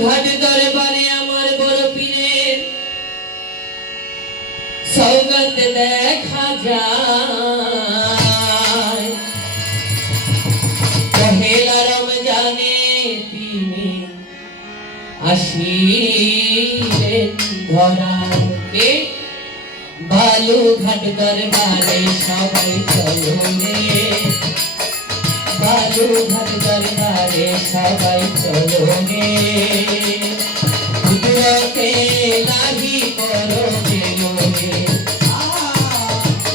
ঘাট দরবারে আমার বড় পীরের সৌগত দেখা যায়। পহেলা রমজানে তিনি আসিলেন ধরাকে। বালুঘাট দরবারে সবাই চলো রে, বালুঘাট দরবারে সবাই চলো রে। কুদরতে লাগি করো গেলো রে,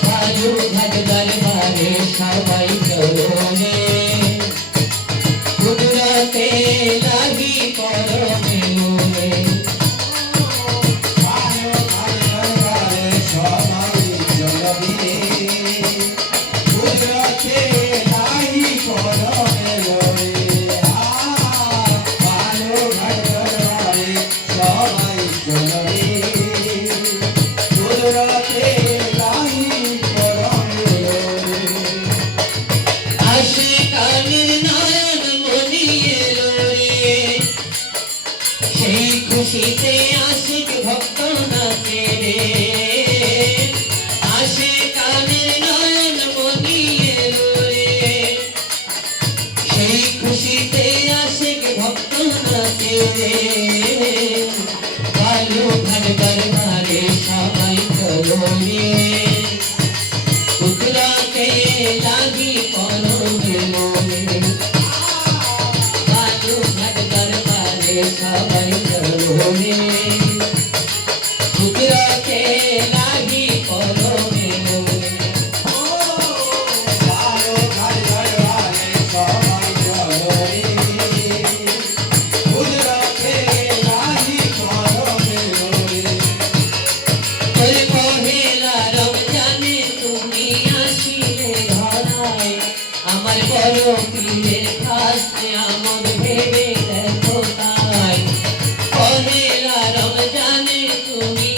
বালুঘাট দরবারে সবাই চলো রে। কুদরতে লাগি করো গেলো রে। খুশিতে আশিক ভক্ত নাচে রে, আসে কানের নয়ন মনি এলো রে। সেই খুশিতে আশিক ভক্ত নাচে রে। বালুঘাট দরবারে সবাই চলো রে, কুদরতে লাগি করো গেলো রে। বালুঘাট দরবারে সবাই চলো রে, কুদরতে লাগি করো গেলো রে। বালুঘাট দরবারে সবাই চলো রে, কুদরতে লাগি করো গেলো রে। ওরে পহেলা রমজানে তুমি আসিলে ধরায়, আমার বড় পীরের কাছে আমোদ ভেবে দেখো তাই। পহেলা রমজানে তুমি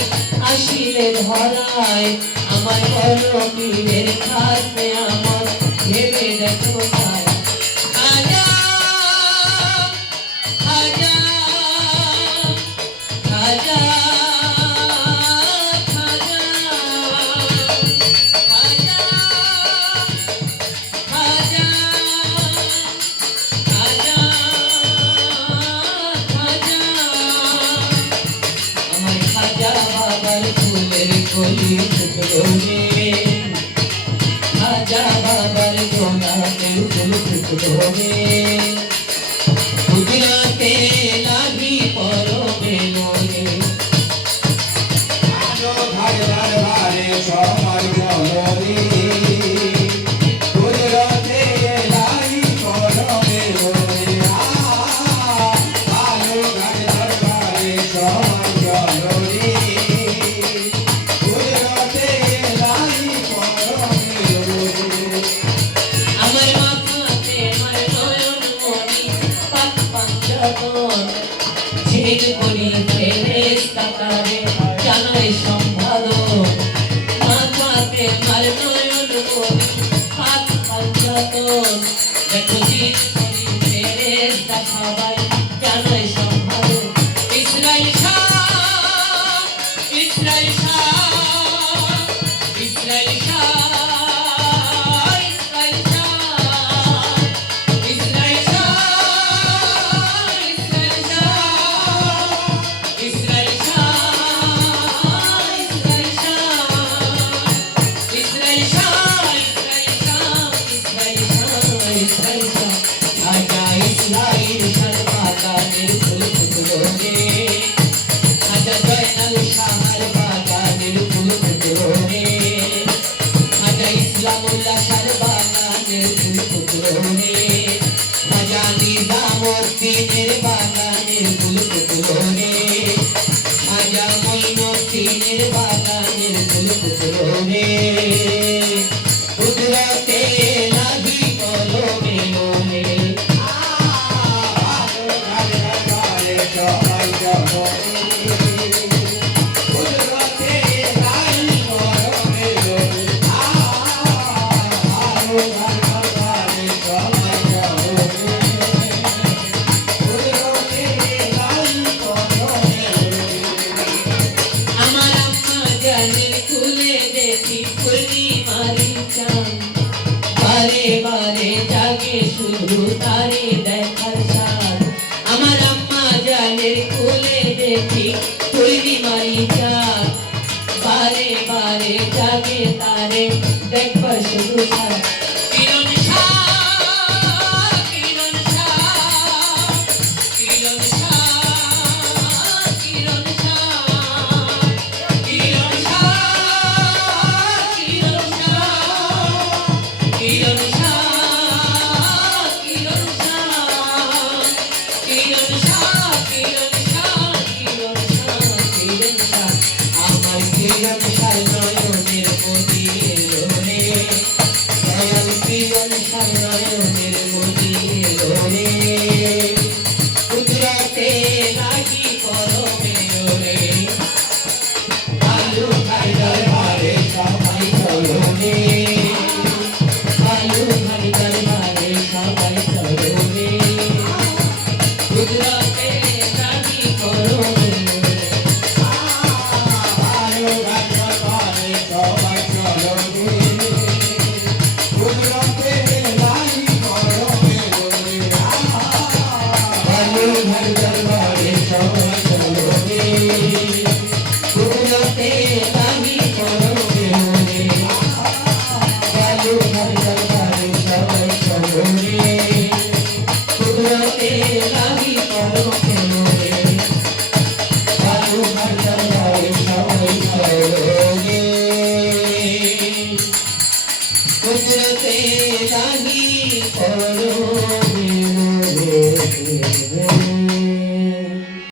আসিলে ধরায়, আমার বড় পীরের কাছে আমোদ ভেবে দেখো তাই। খাজা খাজা খাজা কলি ফুটলো রে, খাজা বাবার গোলাপের ফুল ফুটলো রে। কুদরতে লাগি করো গেলো রে। বালুঘাট দরবারে সবাই চলো রে, কুদরতে লাগি করো গেলো রে। বালুঘাট দরবারে সবাই চলো রে, আমার মাথাতে আমার নয়ন মনি পাক পাঞ্চতন। ঝিল করি ফেরেশতা তারে জানাই সম্ভাদন। মাথাতে আমার নয়ন মনি পাক পাঞ্চতন। দেখো ঝিল করি ফেরেশতা সবাই জানাই সম্ভাদন। ইসরাইল শাহ ইসরাইল শাহ ইসরাইল শাহ নিজামুদ্দিনের বাগানের ফুল ফুটলো রে, খাজা মঈনুদ্দিনের বাগানের ফুল ফুটলো রে। কুদরতে লাগি করো গেলো রে। বালুঘাট দরবারে সবাই চলো রে, কুদরতে লাগি করো গেলো রে। বালুঘাট দরবারে সবাই চলো রে, কুদরতে লাগি চাঁদের কোলে দেখি তৈরি মারি চাঁদ বারে বারে জাগে তারে দেখবার শুধু সারা কিরণ শাহ কিরণ শাহ কিরণ শাহ কিরণ শাহ কিরণ শাহ কিরণ শাহ কিরণ শাহ কিরণ শাহ কিরণ শাহ কিরণ শাহ কিরণ শাহ কিরণ শাহ আমার কিরণ শাহ নয়নের মতি এলো রে দয়াল কিরণ শাহ নয়নের মতি এলো রে কুদরতে লাগি কলমে রে আলু ভাই দরবারে সবাই চলো রে আলু ভাই দরবারে সবাই চলো রে কুদরতে লাগি কলমে Hare